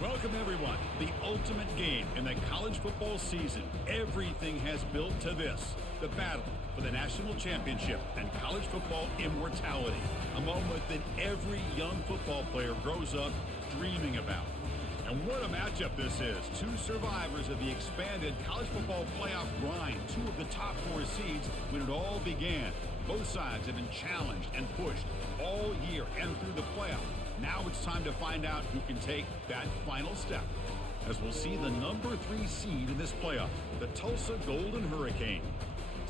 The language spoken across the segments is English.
Welcome, everyone. The ultimate game in the college football season. Everything has built to this. The battle for the national championship and college football immortality. A moment that every young football player grows up dreaming about. And what a matchup this is. Two survivors of the expanded college football playoff grind. Two of the top four seeds when it all began. Both sides have been challenged and pushed all year and through the playoff. Now it's time to find out who can take that final step, as we'll see the number 3 seed in this playoff, the Tulsa Golden Hurricane,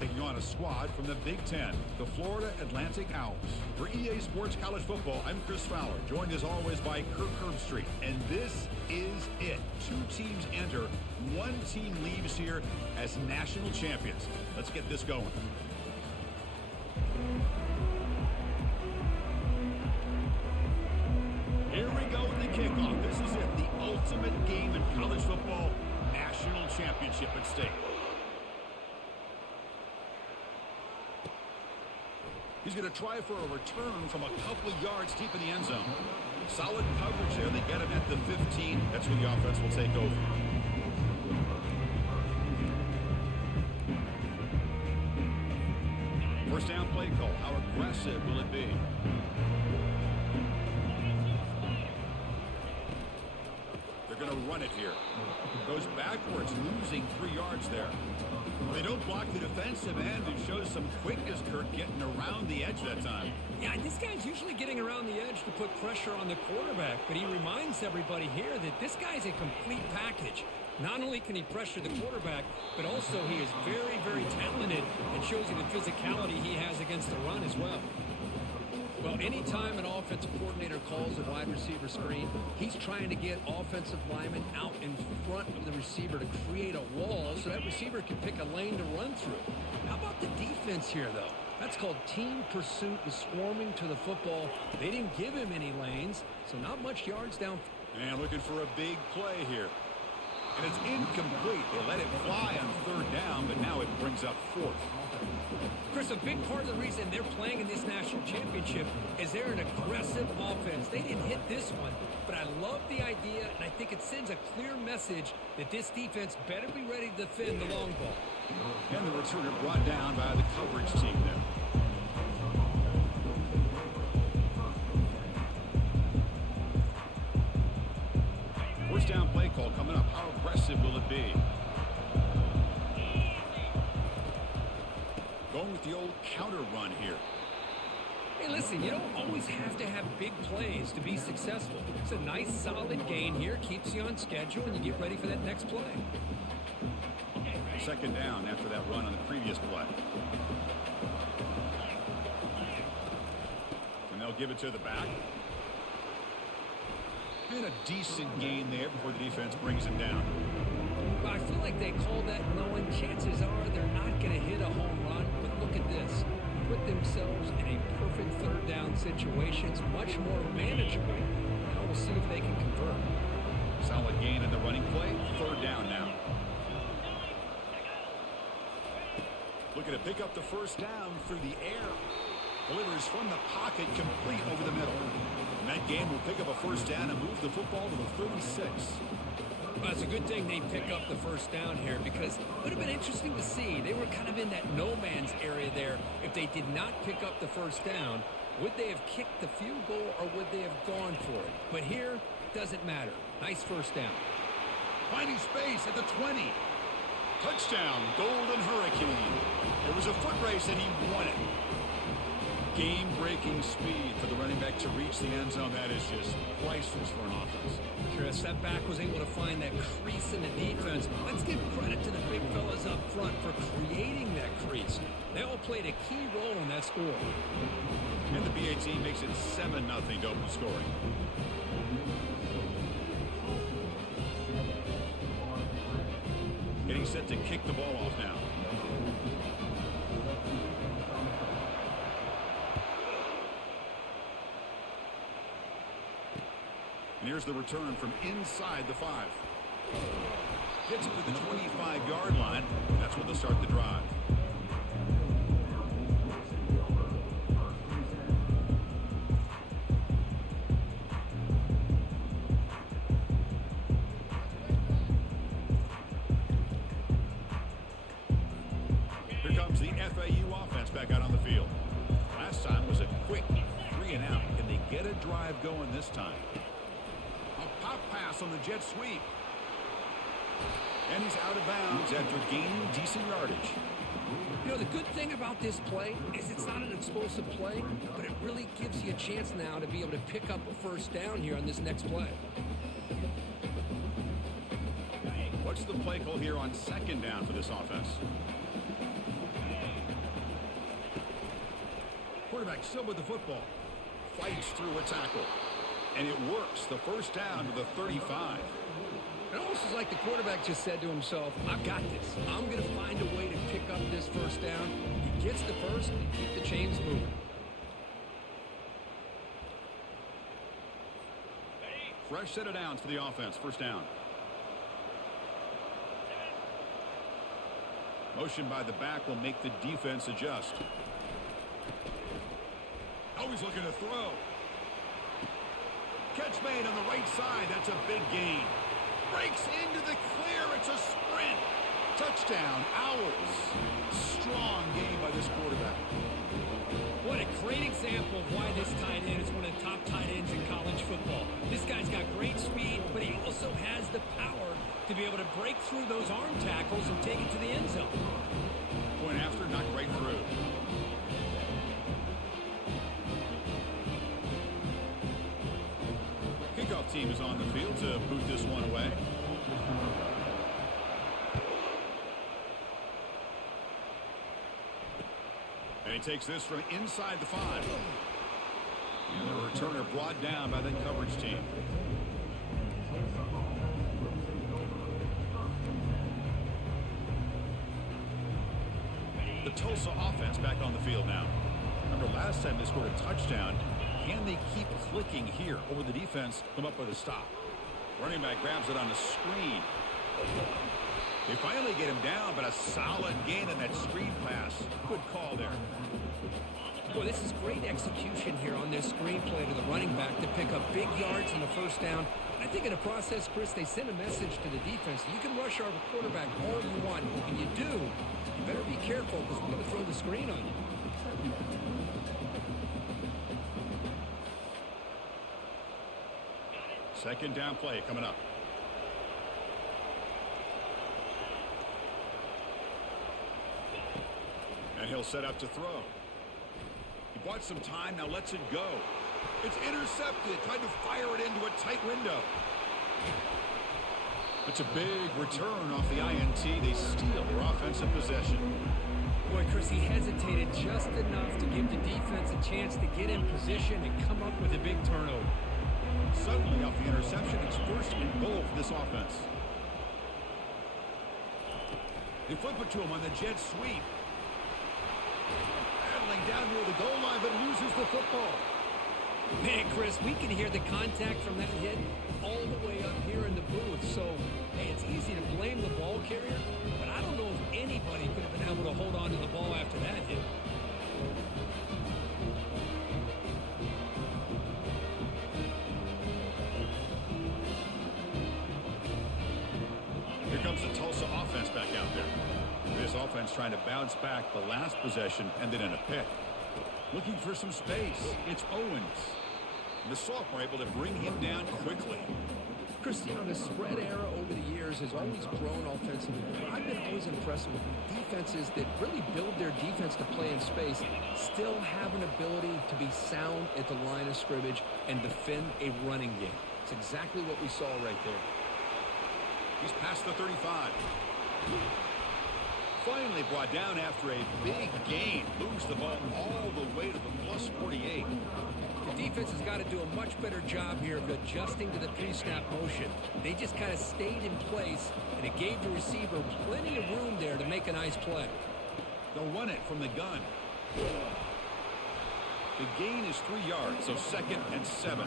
taking on a squad from the Big Ten, the Florida Atlantic Owls. For EA Sports College Football, I'm Chris Fowler, joined as always by Kirk Herbstreit, and this is it. 2 teams enter, 1 team leaves here as national champions. Let's get this going. Here we go with the kickoff. This is it, the ultimate game in college football, national championship at stake. He's going to try for a return from a couple of yards deep in the end zone. Solid coverage there. They get him at the 15. That's where the offense will take over. First down play call. How aggressive will it be? They're going to run it here. Goes backwards, losing 3 yards there. They don't block the defensive end, who shows some quickness, Kirk, getting around the edge that time. Yeah, this guy's usually getting around the edge to put pressure on the quarterback, but he reminds everybody here that this guy's a complete package. Not only can he pressure the quarterback, but also he is very, very talented and shows you the physicality he has against the run as well. Well, anytime an offensive coordinator calls a wide receiver screen, he's trying to get offensive linemen out in front of the receiver to create a wall so that receiver can pick a lane to run through. How about the defense here, though? That's called team pursuit and swarming to the football. They didn't give him any lanes, so not much yards down. And looking for a big play here. And it's incomplete. They let it fly on 3rd down, but now it brings up 4th. Chris, a big part of the reason they're playing in this national championship is they're an aggressive offense. They didn't hit this one, but I love the idea, and I think it sends a clear message that this defense better be ready to defend the long ball. And the returner brought down by the coverage team there. First down play call coming up. How aggressive will it be? Going with the old counter run here. Hey, listen, you don't always have to have big plays to be successful. It's a nice, solid gain here. Keeps you on schedule, and you get ready for that next play. 2nd down after that run on the previous play. And they'll give it to the back. And a decent gain there before the defense brings him down. Well, I feel like they call that knowing chances are they're not going to hit a home run. But look at this. Put themselves in a perfect 3rd down situation. It's much more manageable. Now we'll see if they can convert. Solid gain in the running play. 3rd down now. Looking to pick up the first down through the air. Delivers from the pocket, complete over the middle. And that game will pick up a first down and move the football to the 36. Well, it's a good thing they pick up the first down here, because it would have been interesting to see. They were kind of in that no man's area there. If they did not pick up the first down, would they have kicked the field goal or would they have gone for it? But here, it doesn't matter. Nice first down. Finding space at the 20. Touchdown, Golden Hurricane. It was a foot race and he won it. Game-breaking speed for the running back to reach the end zone. That is just priceless for an offense. Chris, that back was able to find that crease in the defense. Let's give credit to the big fellas up front for creating that crease. They all played a key role in that score. And the BA team makes it 7-0 to open scoring. Getting set to kick the ball off now. And here's the return from inside the 5. Gets it to the 25-yard line. That's where they'll start the drive. FAU offense back out on the field. Last time was a quick 3-and-out. Can they get a drive going this time? A pop pass on the jet sweep. And he's out of bounds after gaining decent yardage. You know, the good thing about this play is it's not an explosive play, but it really gives you a chance now to be able to pick up a first down here on this next play. What's the play call here on second down for this offense? Quarterback still with the football. Fights through a tackle. And it works. The first down to the 35. It almost is like the quarterback just said to himself, I've got this. I'm going to find a way to pick up this first down. He gets the first and keep the chains moving. Fresh set of downs for the offense. First down. Motion by the back will make the defense adjust. Always looking to throw. Catch made on the right side. That's a big gain. Breaks into the clear. It's a sprint. Touchdown, Owls. Strong game by this quarterback. What a great example of why this tight end is one of the top tight ends in college football. This guy's got great speed, but he also has the power to be able to break through those arm tackles and take it to the end zone. Point after, knocked right through. Kickoff team is on the field to boot this one away. And he takes this from inside the 5. And the returner brought down by the coverage team. The Tulsa offense back on the field now. Remember last time they scored a touchdown. Can they keep clicking here? Or will the defense come up with a stop? Running back grabs it on the screen. They finally get him down, but a solid gain on that screen pass. Good call there. Boy, this is great execution here on this screen play to the running back to pick up big yards on the first down. I think in the process, Chris, they send a message to the defense. You can rush our quarterback all you want. When you do, you better be careful because we're going to throw the screen on you. Second down play coming up. And he'll set up to throw. He bought some time, now lets it go. It's intercepted, tried to fire it into a tight window. It's a big return off the INT. They steal their offensive possession. Boy, Chris, he hesitated just enough to give the defense a chance to get in position and come up with a big turnover. Suddenly, off the interception, it's first and goal for this offense. They flip it to him on the jet sweep. Battling down near the goal line, but loses the football. Man, Chris, we can hear the contact from that hit all the way up here in the booth. So, hey, it's easy to blame the ball carrier, but I don't know if anybody could have been able to hold on to the ball after that hit. Here comes the Tulsa offense back out there. This offense trying to bounce back. The last possession ended in a pick. Looking for some space. It's Owens. The sophomore able to bring him down quickly. Chris, you know, the spread era over the years has always grown offensively. But I've been always impressed with defenses that really build their defense to play in space, still have an ability to be sound at the line of scrimmage and defend a running game. It's exactly what we saw right there. He's past the 35. Finally brought down after a big gain. Moves the ball all the way to the plus 48. The defense has got to do a much better job here of adjusting to the pre-snap motion. They just kind of stayed in place, and it gave the receiver plenty of room there to make a nice play. They'll run it from the gun. The gain is 3 yards, so 2nd and 7.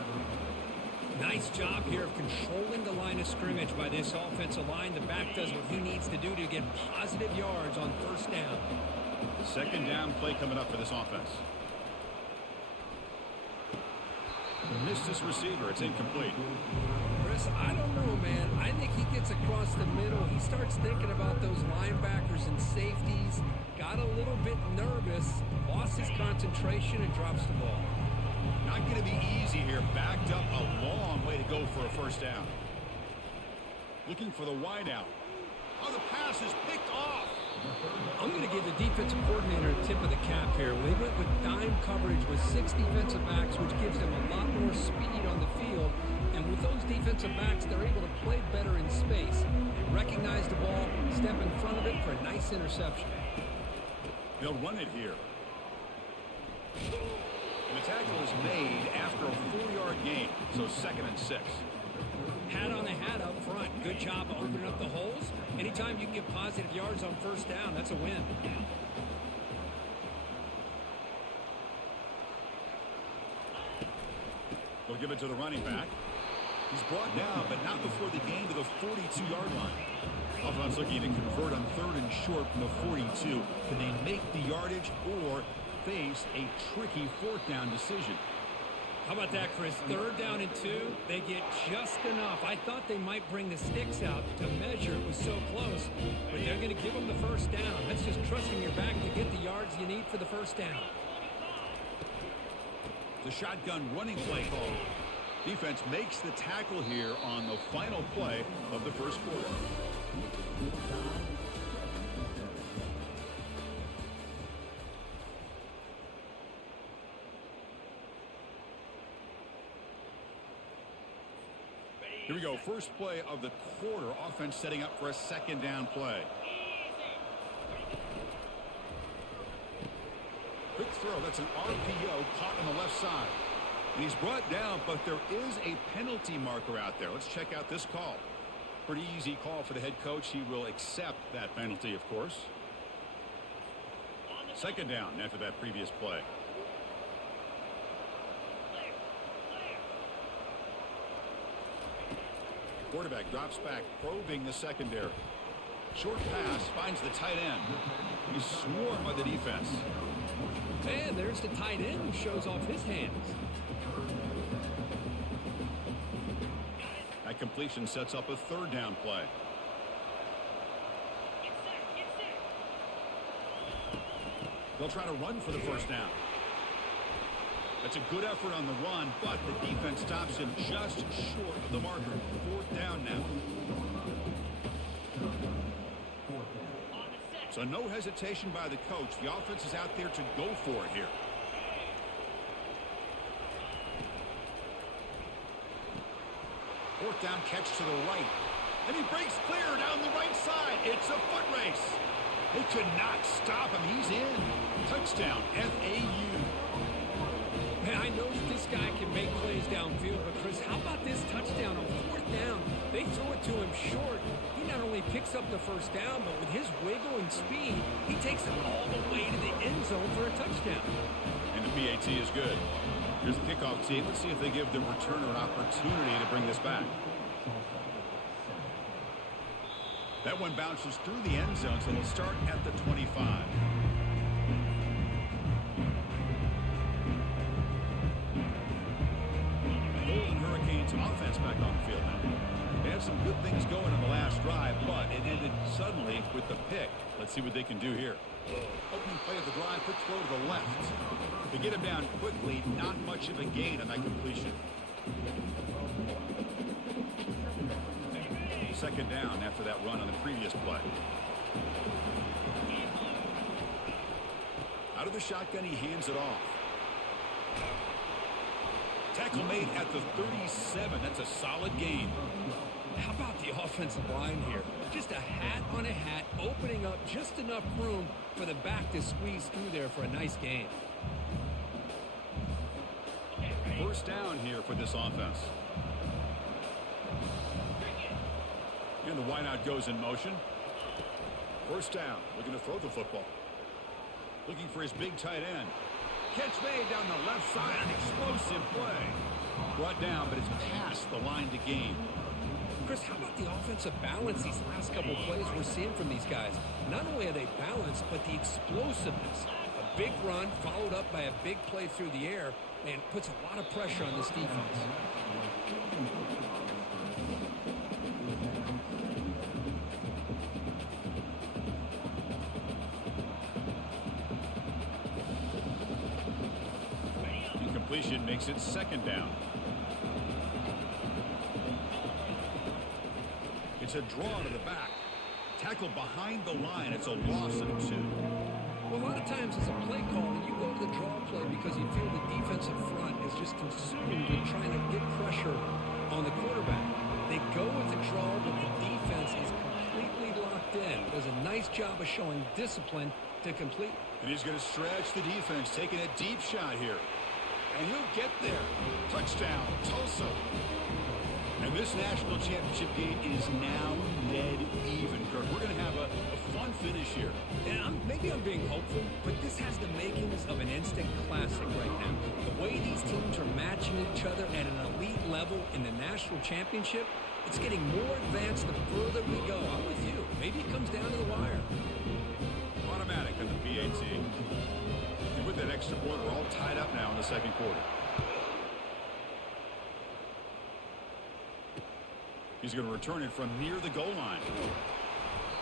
Nice job here of controlling the line of scrimmage by this offensive line. The back does what he needs to do to get positive yards on first down. Second down play coming up for this offense. Missed this receiver. It's incomplete. Chris, I don't know, man. I think he gets across the middle. He starts thinking about those linebackers and safeties. Got a little bit nervous, lost his concentration, and drops the ball. Not going to be easy here. Backed up a long way to go for a first down. Looking for the wideout. Oh, the pass is picked off. I'm going to give the defensive coordinator a tip of the cap here. They went with dime coverage with 6 defensive backs, which gives them a lot more speed on the field. And with those defensive backs, they're able to play better in space. They recognize the ball, step in front of it for a nice interception. They'll run it here. And the tackle is made after a 4-yard gain, so 2nd and 6. Hat on a hat up front. Good job of opening up the holes. Anytime you can get positive yards on first down, that's a win. They'll give it to the running back. He's brought down, but not before the gain to the 42-yard line. Offense looking to convert on 3rd and short from the 42. Can they make the yardage or face a tricky 4th down decision? How about that, Chris? 3rd down and 2. They get just enough. I thought they might bring the sticks out to measure. It was so close. But they're going to give them the first down. That's just trusting your back to get the yards you need for the first down. The shotgun running play call. Defense makes the tackle here on the final play of the first quarter. Here we go. First play of the quarter. Offense setting up for a 2nd down play. Quick throw. That's an RPO caught on the left side. And he's brought down, but there is a penalty marker out there. Let's check out this call. Pretty easy call for the head coach. He will accept that penalty, of course. 2nd down after that previous play. Quarterback drops back, probing the secondary. Short pass finds the tight end. He's swarmed by the defense. And there's the tight end who shows off his hands. That completion sets up a 3rd down play. They'll try to run for the first down. That's a good effort on the run, but the defense stops him just short of the marker. 4th down now. So no hesitation by the coach. The offense is out there to go for it here. Fourth down catch to the right. And he breaks clear down the right side. It's a foot race. They could not stop him. He's in. Touchdown, FAU. Man, I know that this guy can make plays downfield, but Chris, how about this touchdown on 4th down? They throw it to him short. He not only picks up the first down, but with his wiggle and speed, he takes it all the way to the end zone for a touchdown. And the PAT is good. Here's the kickoff team. Let's see if they give the returner an opportunity to bring this back. That one bounces through the end zone, so they'll start at the 25. Golden Hurricanes offense back on the field now. They had some good things going on the last drive, but it ended suddenly with the pick. Let's see what they can do here. Opening play of the drive, quick throw to the left. To get him down quickly, not much of a gain on that completion. 2nd down after that run on the previous play. Out of the shotgun, he hands it off. Tackle made at the 37. That's a solid gain. How about the offensive line here? Just a hat on a hat, opening up just enough room for the back to squeeze through there for a nice gain. First down here for this offense. And the wideout goes in motion. First down, looking to throw the football. Looking for his big tight end. Catch made down the left side, an explosive play. Brought down, but it's past the line to gain. Chris, how about the offensive balance these last couple plays we're seeing from these guys? Not only are they balanced, but the explosiveness. A big run followed up by a big play through the air, and puts a lot of pressure on this defense. completion makes it second down. It's a draw to the back. Tackle behind the line. It's a loss of 2. Well, a lot of times as a play caller, you go to the draw play because you feel the defensive front is just consumed with trying to get pressure on the quarterback. They go with the draw, but the defense is completely locked in. Does a nice job of showing discipline to complete. And he's going to stretch the defense, taking a deep shot here. And he'll get there. Touchdown, Tulsa. And this national championship game is now dead even, Kirk. We're going to have a fun finish here. And maybe I'm being hopeful, but this has the makings of an instant classic right now. The way these teams are matching each other at an elite level in the national championship, it's getting more advanced the further we go. I'm with you. Maybe it comes down to the wire. Automatic on the PAT. And with that extra point, we're all tied up now in the second quarter. He's going to return it from near the goal line.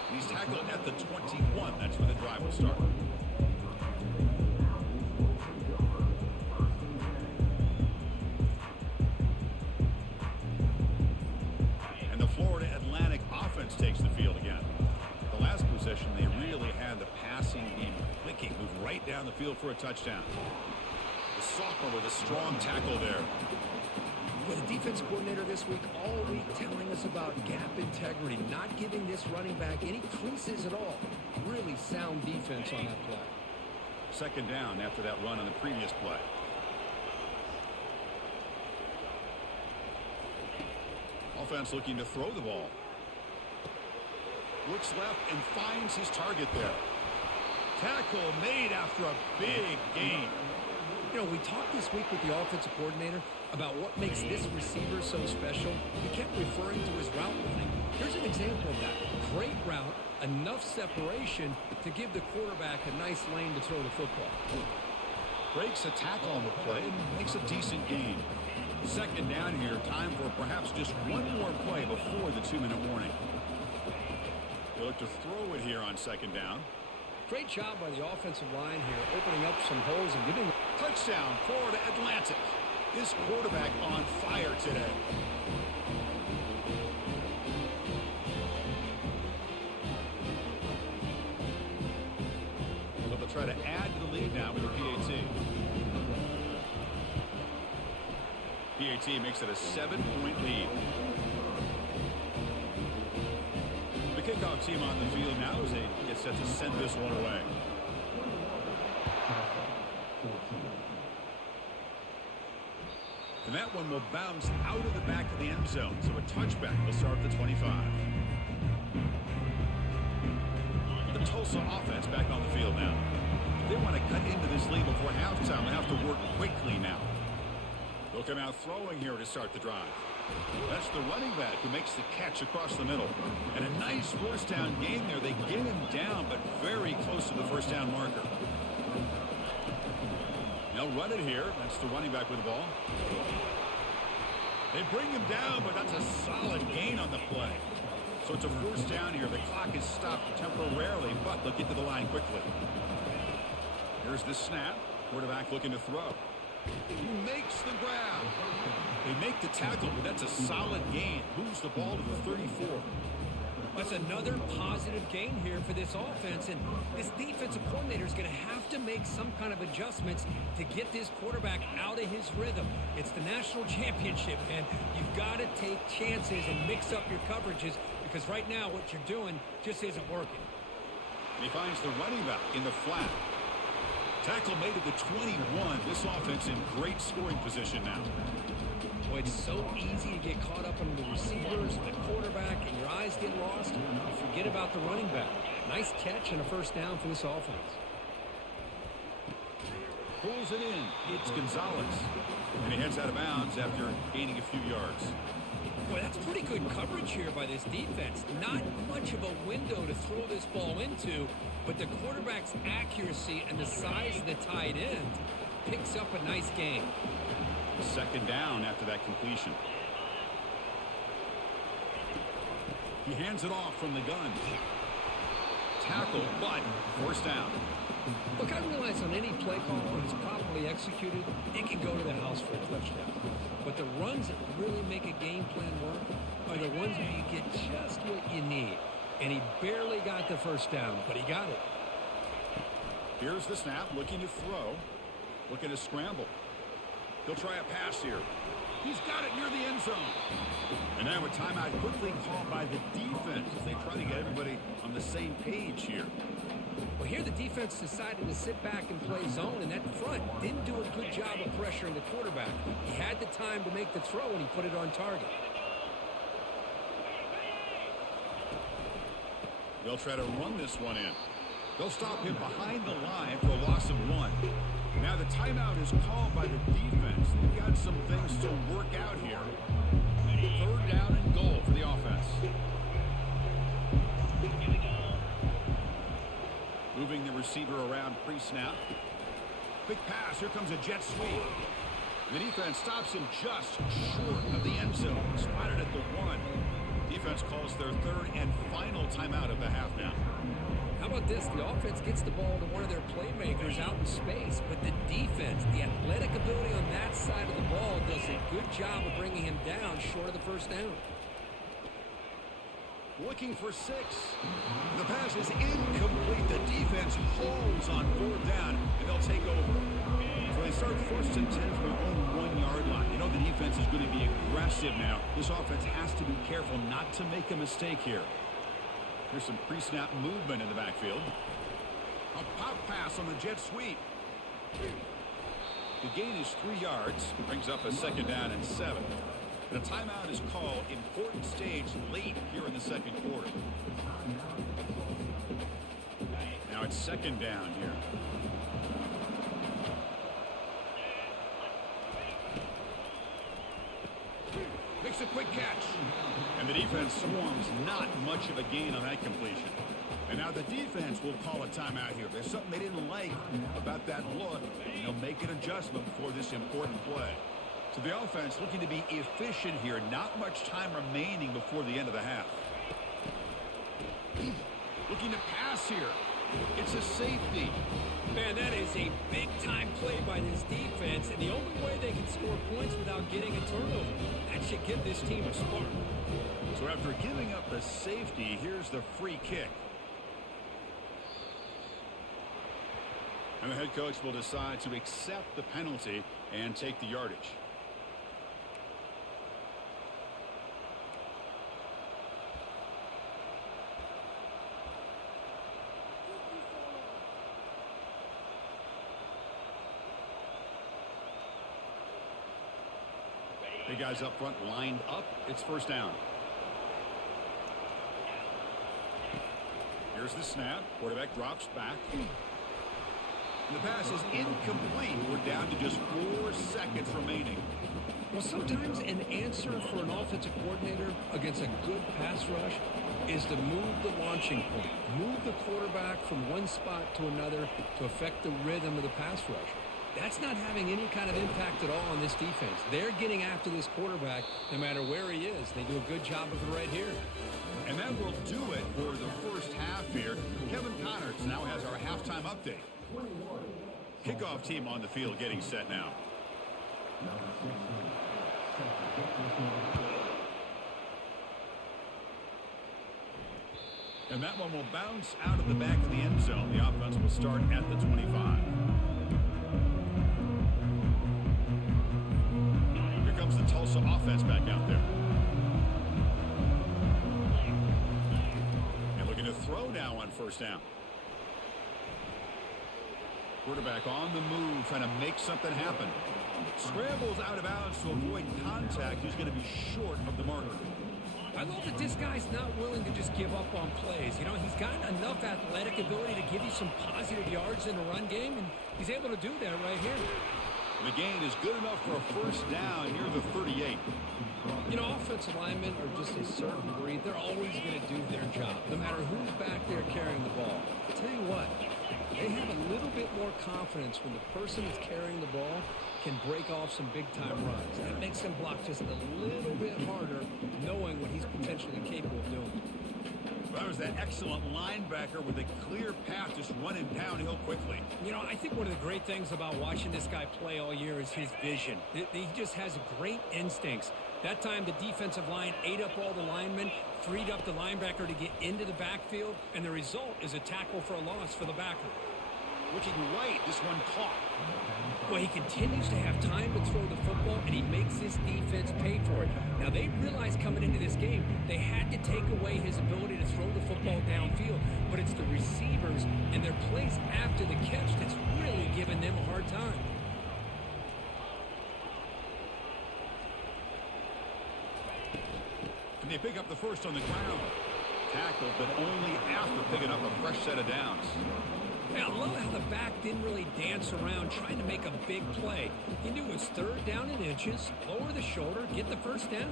And he's tackled at the 21. That's where the drive will start. And the Florida Atlantic offense takes the field again. The last possession, they really had the passing game clicking. Moved right down the field for a touchdown. The sophomore with a strong tackle there. With the defensive coordinator this week all week telling us about gap integrity, not giving this running back any creases at all. Really sound defense on that play. Second down after that run on the previous play. Offense looking to throw the ball. Looks left and finds his target there. Tackle made after a big gain. You know, we talked this week with the offensive coordinator about what makes this receiver so special. He kept referring to his route running. Here's an example of that. Great route, enough separation to give the quarterback a nice lane to throw the football. Breaks a tackle on the play and makes a decent gain. Second down here, time for perhaps just one more play before the 2-minute warning. They look to throw it here on second down. Great job by the offensive line here, opening up some holes and giving... Touchdown, Florida Atlantic. This quarterback on fire today. So they'll try to add to the lead now with the PAT. PAT makes it a 7-point lead. The kickoff team on the field now as they get set to send this one away. And that one will bounce out of the back of the end zone. So a touchback will start at the 25. The Tulsa offense back on the field now. If they want to cut into this lead before halftime, they have to work quickly now. They'll come out throwing here to start the drive. That's the running back who makes the catch across the middle. And a nice first down gain there. They get him down, but very close to the first down marker. They'll run it here. That's the running back with the ball. They bring him down, but that's a solid gain on the play. So it's a first down here. The clock is stopped temporarily, but they'll get to the line quickly. Here's the snap. Quarterback looking to throw. He makes the grab. They make the tackle, but that's a solid gain. Moves the ball to the 34. That's another positive gain here for this offense, and this defensive coordinator is going to have to make some kind of adjustments to get this quarterback out of his rhythm. It's the national championship, man. You've got to take chances and mix up your coverages because right now what you're doing just isn't working. And he finds the running back in the flat. Tackle made at the 21. This offense in great scoring position now. Boy, it's so easy to get caught up on the receivers and the quarterback, and your eyes get lost. You forget about the running back. Nice catch and a first down for this offense. Pulls it in. It's Gonzalez. And he heads out of bounds after gaining a few yards. Boy, that's pretty good coverage here by this defense. Not much of a window to throw this ball into, but the quarterback's accuracy and the size of the tight end picks up a nice gain. Second down after that completion. He hands it off from the gun. Tackle, but first down. Look, I realize on any play call when it's properly executed, it can go to the house for a touchdown. But the runs that really make a game plan work are the ones where you get just what you need. And he barely got the first down, but he got it. Here's the snap, looking to throw, looking to scramble. He'll try a pass here. He's got it near the end zone. And now a timeout quickly called by the defense as they try to get everybody on the same page here. Well, here the defense decided to sit back and play zone, and that front didn't do a good job of pressuring the quarterback. He had the time to make the throw, and he put it on target. They'll try to run this one in. They'll stop him behind the line for a loss of 1. Now the timeout is called by the defense. They've got some things to work out here. 3rd down and goal for the offense. Moving the receiver around pre-snap. Quick pass. Here comes a jet sweep. The defense stops him just short of the end zone. Spotted at the 1. Defense calls their 3rd and final timeout of the half now. How about this? The offense gets the ball to one of their playmakers out in space, but the defense, the athletic ability on that side of the ball, does a good job of bringing him down short of the first down. Looking for 6. The pass is incomplete. The defense holds on 4th down, and they'll take over. So they start 1st and 10 from their own 1-yard line. You know the defense is going to be aggressive now. This offense has to be careful not to make a mistake here. Here's some pre-snap movement in the backfield. A pop pass on the jet sweep. The gain is 3 yards. Brings up a 2nd down and 7. And a timeout is called. Important stage late here in the 2nd quarter. Now it's 2nd down here. Makes a quick catch. And the defense swarms. Not much of a gain on that completion. And now the defense will call a timeout here. There's something they didn't like about that look. And they'll make an adjustment for this important play. So the offense looking to be efficient here. Not much time remaining before the end of the half. Looking to pass here. It's a safety. Man, that is a big-time play by this defense, and the only way they can score points without getting a turnover. That should give this team a spark. So after giving up the safety, here's the free kick. And the head coach will decide to accept the penalty and take the yardage. The guys up front lined up. It's 1st down. Here's the snap. Quarterback drops back. And the pass is incomplete. We're down to just 4 seconds remaining. Well, sometimes an answer for an offensive coordinator against a good pass rush is to move the launching point. Move the quarterback from one spot to another to affect the rhythm of the pass rush. That's not having any kind of impact at all on this defense. They're getting after this quarterback no matter where he is. They do a good job of it right here. And that will do it for the first half here. Kevin Connors now has our halftime update. Kickoff team on the field getting set now. And that one will bounce out of the back of the end zone. The offense will start at the 25. Here comes the Tulsa offense back out there. And looking to throw now on 1st down. Quarterback on the move, trying to make something happen. Scrambles out of bounds to avoid contact. He's going to be short of the marker. I love that this guy's not willing to just give up on plays. You know, he's got enough athletic ability to give you some positive yards in the run game, and he's able to do that right here. The gain is good enough for a 1st down near the 38. You know, offensive linemen are just a certain breed. They're always going to do their job, no matter who's back there carrying the ball. I'll tell you what, they have a little bit more confidence when the person that's carrying the ball can break off some big-time runs. That makes them block just a little bit harder, knowing what he's potentially capable of doing. Well, there's that excellent linebacker with a clear path just running downhill quickly. You know, I think one of the great things about watching this guy play all year is his vision. He just has great instincts. That time, the defensive line ate up all the linemen, freed up the linebacker to get into the backfield, and the result is a tackle for a loss for the backer. Looking right, this one caught. Well, he continues to have time to throw the football, and he makes his defense pay for it. Now, they realized coming into this game, they had to take away his ability to throw the football downfield, but it's the receivers and their plays after the catch that's really giving them a hard time. And they pick up the first on the ground. Tackled, but only after picking up a fresh set of downs. Yeah, I love how the back didn't really dance around trying to make a big play. He knew it was third down in inches, lower the shoulder, get the first down.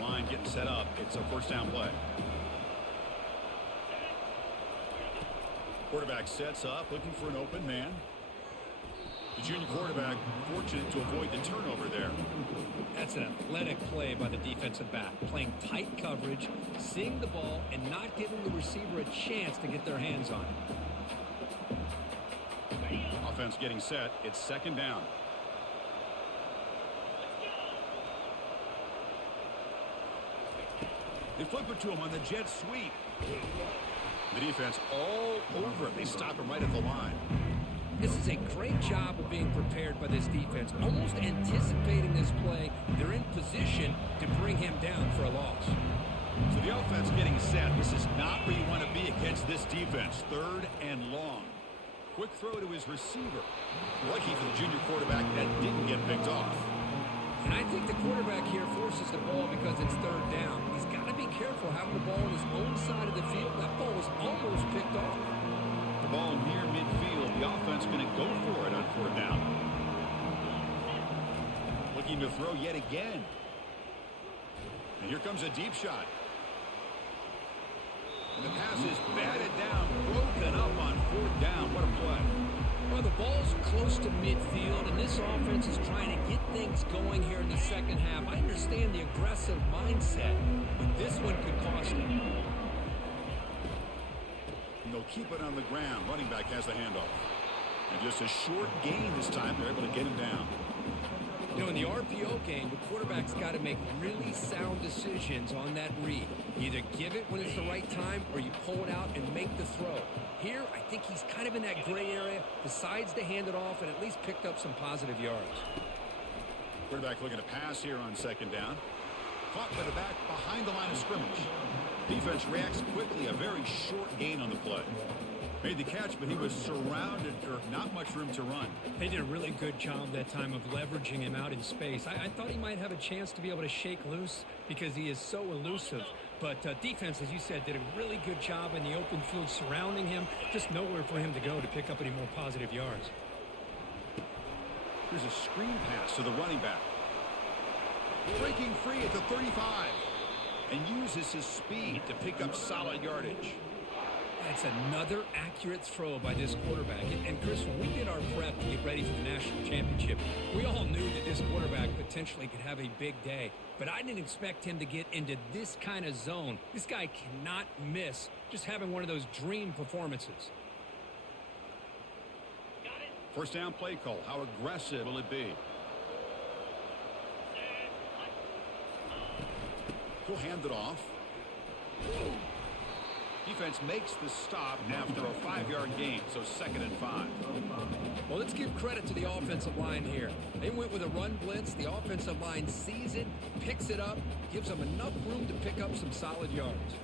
Line getting set up. It's a first down play. Quarterback sets up, looking for an open man. The junior quarterback fortunate to avoid the turnover there. That's an athletic play by the defensive back, playing tight coverage, seeing the ball, and not giving the receiver a chance to get their hands on it. Offense getting set. It's second down. They flip it to him on the jet sweep. The defense all over it. They stop him right at the line. This is a great job of being prepared by this defense, almost anticipating this play. They're in position to bring him down for a loss. So the offense getting set. This is not where you want to be against this defense. Third and long. Quick throw to his receiver. Lucky for the junior quarterback that didn't get picked off. And I think the quarterback here forces the ball because it's third down. He's got to be careful having the ball on his own side of the field. That ball was almost picked off. The ball near midfield. The offense going to go for it on fourth down. Looking to throw yet again. And here comes a deep shot. And the pass is batted down, broken up on fourth down. What a play. Well, the ball's close to midfield, and this offense is trying to get things going here in the second half. I understand the aggressive mindset, but this one could cost them. And they'll keep it on the ground. Running back has the handoff. And just a short gain this time. They're able to get him down. You know, in the RPO game, the quarterback's got to make really sound decisions on that read. Either give it when it's the right time, or you pull it out and make the throw. Here, I think he's kind of in that gray area, decides to hand it off, and at least picked up some positive yards. Quarterback looking to pass here on second down. Caught by the back behind the line of scrimmage. Defense reacts quickly. A very short gain on the play. Made the catch, but he was surrounded for not much room to run. They did a really good job that time of leveraging him out in space. I thought he might have a chance to be able to shake loose because he is so elusive. But defense, as you said, did a really good job in the open field surrounding him. Just nowhere for him to go to pick up any more positive yards. Here's a screen pass to the running back. Breaking free at the 35. And uses his speed to pick up solid yardage. That's another accurate throw by this quarterback. And Chris, when we did our prep to get ready for the national championship, we all knew that this quarterback potentially could have a big day. But I didn't expect him to get into this kind of zone. This guy cannot miss just having one of those dream performances. First down play call. How aggressive will it be? He'll hand it off. Defense makes the stop after a 5-yard gain, so 2nd and 5. Well, let's give credit to the offensive line here. They went with a run blitz. The offensive line sees it, picks it up, gives them enough room to pick up some solid yards.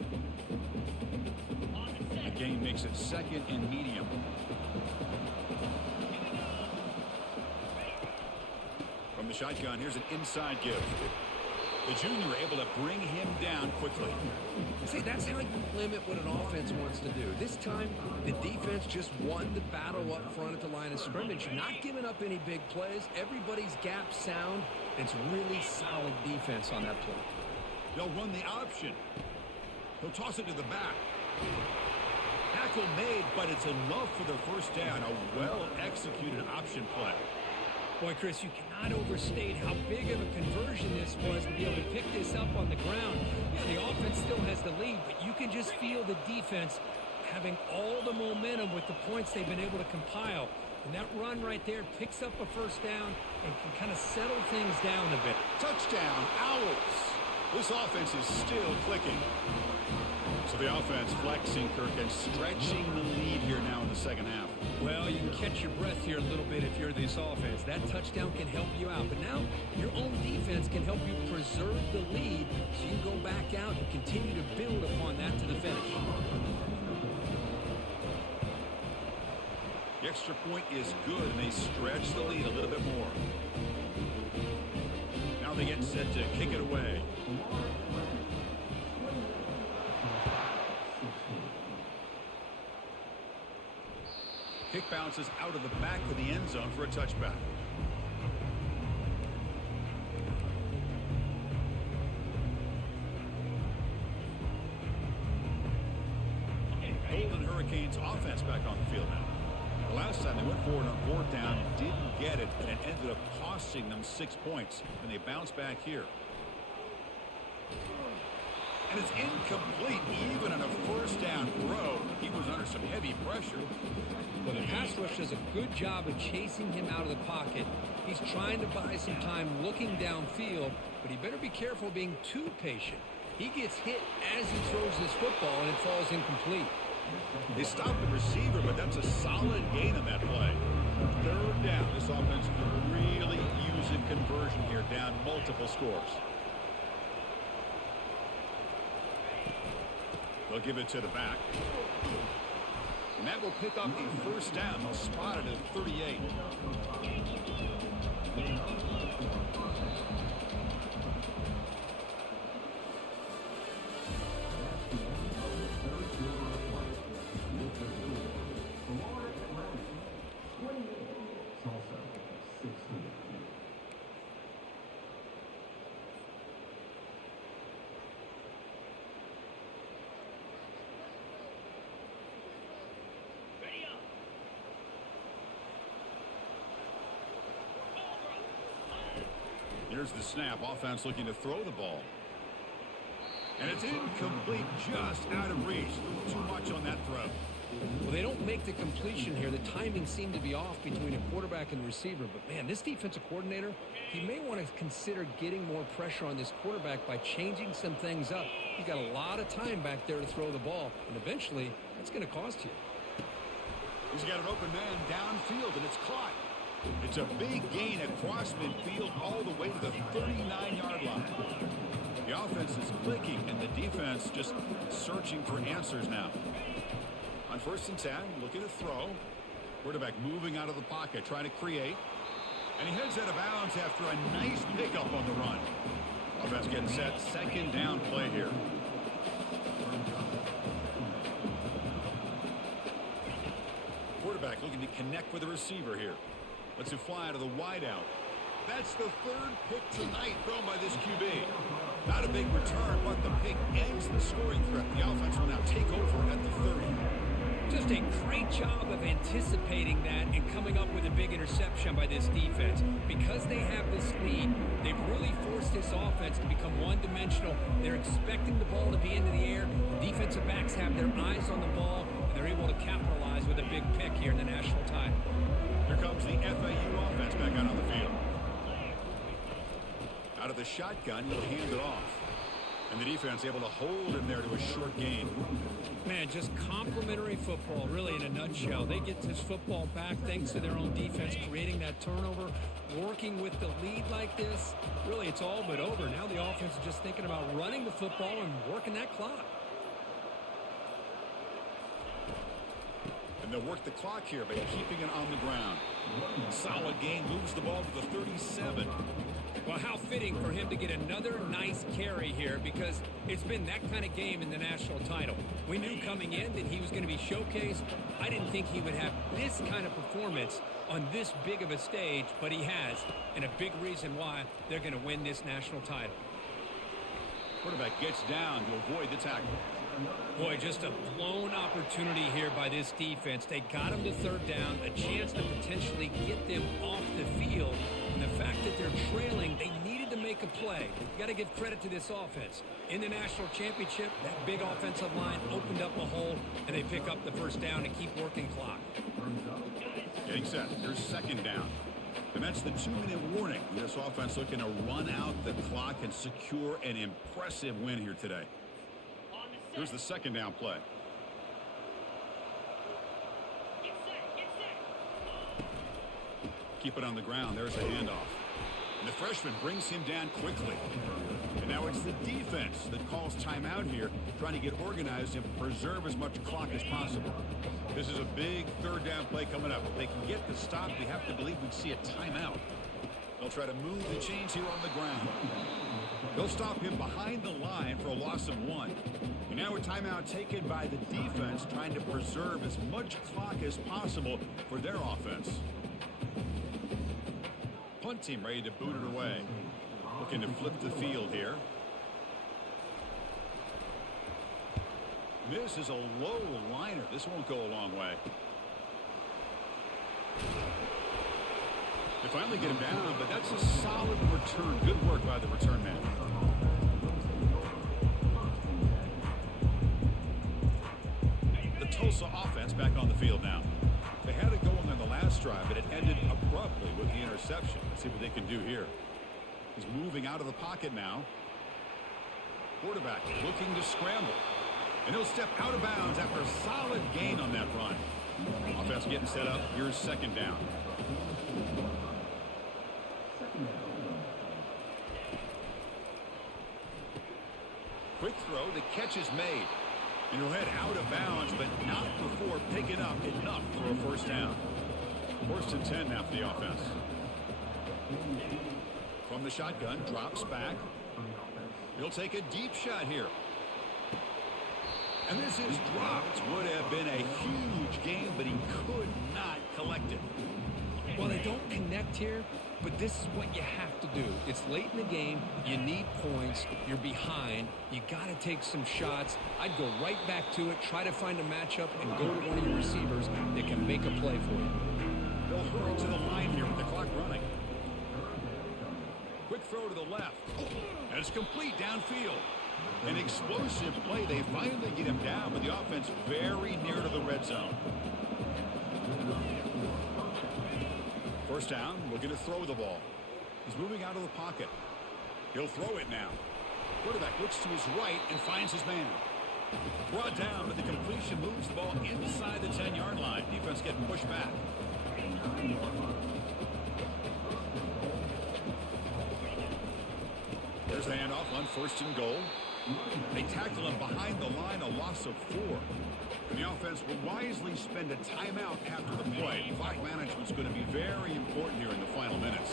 The gain makes it 2nd and medium. From the shotgun, here's an inside give. The junior able to bring him down quickly. See, that's how you limit what an offense wants to do. This time, the defense just won the battle up front at the line of scrimmage, not giving up any big plays. Everybody's gap sound. It's really solid defense on that play. They'll run the option. He'll toss it to the back. Tackle made, but it's enough for the first down. A well-executed option play. Boy, Chris, you cannot overstate how big of a conversion this was to be able to pick this up on the ground. Yeah, the offense still has the lead, but you can just feel the defense having all the momentum with the points they've been able to compile. And that run right there picks up a first down and can kind of settle things down a bit. Touchdown, Owls. This offense is still clicking. So the offense flexing, Kirk, and stretching the lead here now in the second half. Well, you can catch your breath here a little bit if you're this offense. That touchdown can help you out. But now your own defense can help you preserve the lead so you can go back out and continue to build upon that to the finish. The extra point is good, and they stretch the lead a little bit more. Now they get set to kick it away. Kick bounces out of the back of the end zone for a touchback. Golden Hurricanes offense back on the field now. The last time they went forward on fourth down, didn't get it, and it ended up costing them 6 points, and they bounced back here. And it's incomplete, even on a first down throw. He was under some heavy pressure. Well, the pass rush does a good job of chasing him out of the pocket. He's trying to buy some time looking downfield, but he better be careful being too patient. He gets hit as he throws this football, and it falls incomplete. They stopped the receiver, but that's a solid gain on that play. Third down. This offense could really use a conversion here, down multiple scores. They'll give it to the back. And that will pick up a first down. They'll spot it at 38. Here's the snap. Offense looking to throw the ball. And it's incomplete, just out of reach. Too much on that throw. Well, they don't make the completion here. The timing seemed to be off between a quarterback and receiver. But, man, this defensive coordinator, he may want to consider getting more pressure on this quarterback by changing some things up. He's got a lot of time back there to throw the ball. And eventually, that's going to cost you. He's got an open man downfield, and it's caught. It's a big gain across midfield all the way to the 39-yard line. The offense is clicking, and the defense just searching for answers now. On 1st and 10, looking to throw. Quarterback moving out of the pocket, trying to create. And he heads out of bounds after a nice pickup on the run. Offense getting set, second down play here. Quarterback looking to connect with the receiver here. Lets it fly to the wideout. That's the third pick tonight thrown by this QB. Not a big return, but the pick ends the scoring threat. The offense will now take over at the 30. Just a great job of anticipating that and coming up with a big interception by this defense. Because they have this lead, they've really forced this offense to become one-dimensional. They're expecting the ball to be into the air. The defensive backs have their eyes on the ball, and they're able to capitalize with a big pick here in the national title. Here comes the FAU offense back out on the field. Out of the shotgun, he'll hand it off. And the defense able to hold him there to a short gain. Man, just complimentary football, really, in a nutshell. They get this football back thanks to their own defense, creating that turnover, working with the lead like this. Really, it's all but over. Now the offense is just thinking about running the football and working that clock. And they'll work the clock here by keeping it on the ground. Solid gain, moves the ball to the 37. Well, how fitting for him to get another nice carry here, because it's been that kind of game in the national title. We knew coming in that he was going to be showcased. I didn't think he would have this kind of performance on this big of a stage, but he has, and a big reason why they're going to win this national title. Quarterback gets down to avoid the tackle. Boy, just a blown opportunity here by this defense. They got him to third down, a chance to potentially get them off the field. they're trailing, they needed to make a play. You've got to give credit to this offense. In the national championship, that big offensive line opened up a hole, and they pick up the first down and keep working clock. Getting set. Here's second down. And that's the 2-minute warning. This offense looking to run out the clock and secure an impressive win here today. Here's the second down play. Keep it on the ground. There's a handoff. And the freshman brings him down quickly. And now it's the defense that calls timeout here, trying to get organized and preserve as much clock as possible. This is a big third down play coming up. If they can get the stop, we have to believe we'd see a timeout. They'll try to move the chains here on the ground. They'll stop him behind the line for a loss of 1. And now a timeout taken by the defense, trying to preserve as much clock as possible for their offense. Punt team ready to boot it away. Looking to flip the field here. This is a low liner. This won't go a long way. They finally get him down, but that's a solid return. Good work by the return man. The Tulsa offense back on the field now. They had it going on the last drive, but it ended abruptly with the interception. Let's see what they can do here. He's moving out of the pocket now. Quarterback looking to scramble. And he'll step out of bounds after a solid gain on that run. Offense getting set up. Here's second down. Quick throw. The catch is made. And he'll head out of bounds, but not before picking up enough for a first down. First and 10 now for the offense. From the shotgun, drops back. He'll take a deep shot here. And this is dropped. Would have been a huge game, but he could not collect it. Well, they don't connect here, but this is what you have to do. It's late in the game. You need points. You're behind. You got to take some shots. I'd go right back to it, try to find a matchup, and go to one of your receivers that can make a play for you. They'll hurry to the line here with the clock running. Quick throw to the left. And it's complete downfield. An explosive play. They finally get him down, but the offense very near to the red zone. First down, looking to throw the ball. He's moving out of the pocket. He'll throw it now. Quarterback looks to his right and finds his man. Brought down, but the completion moves the ball inside the 10-yard line. Defense getting pushed back. There's the handoff on first and goal. They tackle him behind the line, a loss of 4. And the offense will wisely spend a timeout after the play. Clock management's going to be very important here in the final minutes.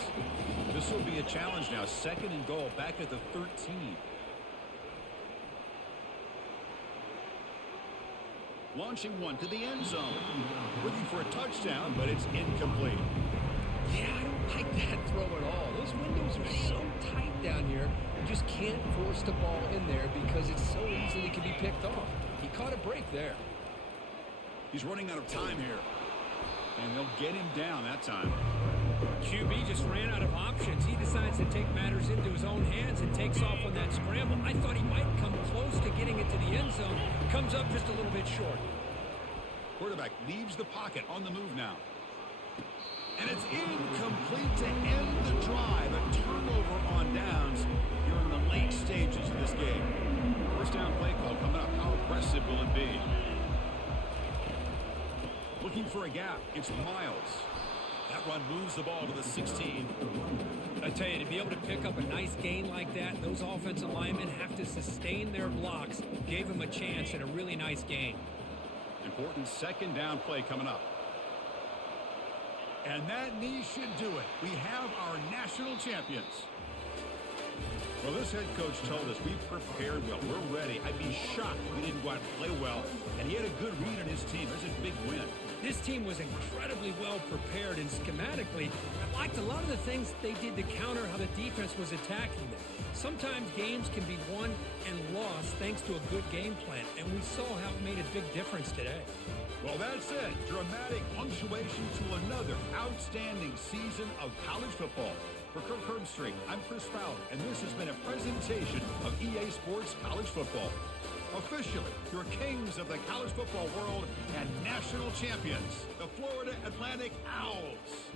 This will be a challenge now. Second and goal back at the 13. Launching one to the end zone. Looking for a touchdown, but it's incomplete. Yeah, I don't like that throw at all. Those windows are so tight down here. You just can't force the ball in there because it's so easily can be picked off. He caught a break there. He's running out of time here. And they'll get him down that time. QB just ran out of options. He decides to take matters into his own hands and takes off on that scramble. I thought he might come close to getting it to the end zone. Comes up just a little bit short. Quarterback leaves the pocket on the move now. And it's incomplete to end the drive. A turnover on downs here in the late stages of this game. First down play call coming up. How aggressive will it be? Looking for a gap. It's Miles. That run moves the ball to the 16. I tell you, to be able to pick up a nice gain like that, those offensive linemen have to sustain their blocks. Gave him a chance and a really nice gain. Important second down play coming up. And that knee should do it. We have our national champions. Well, this head coach told us we prepared well. We're ready. I'd be shocked if we didn't go out and play well. And he had a good read on his team. There's a big win. This team was incredibly well prepared, and schematically, I liked a lot of the things they did to counter how the defense was attacking them. Sometimes games can be won and lost thanks to a good game plan, and we saw how it made a big difference today. Well, that's it. Dramatic punctuation to another outstanding season of college football. For Kirk Herbstreit, I'm Chris Fowler, and this has been a presentation of EA Sports College Football. Officially, your kings of the college football world and national champions, the Florida Atlantic Owls.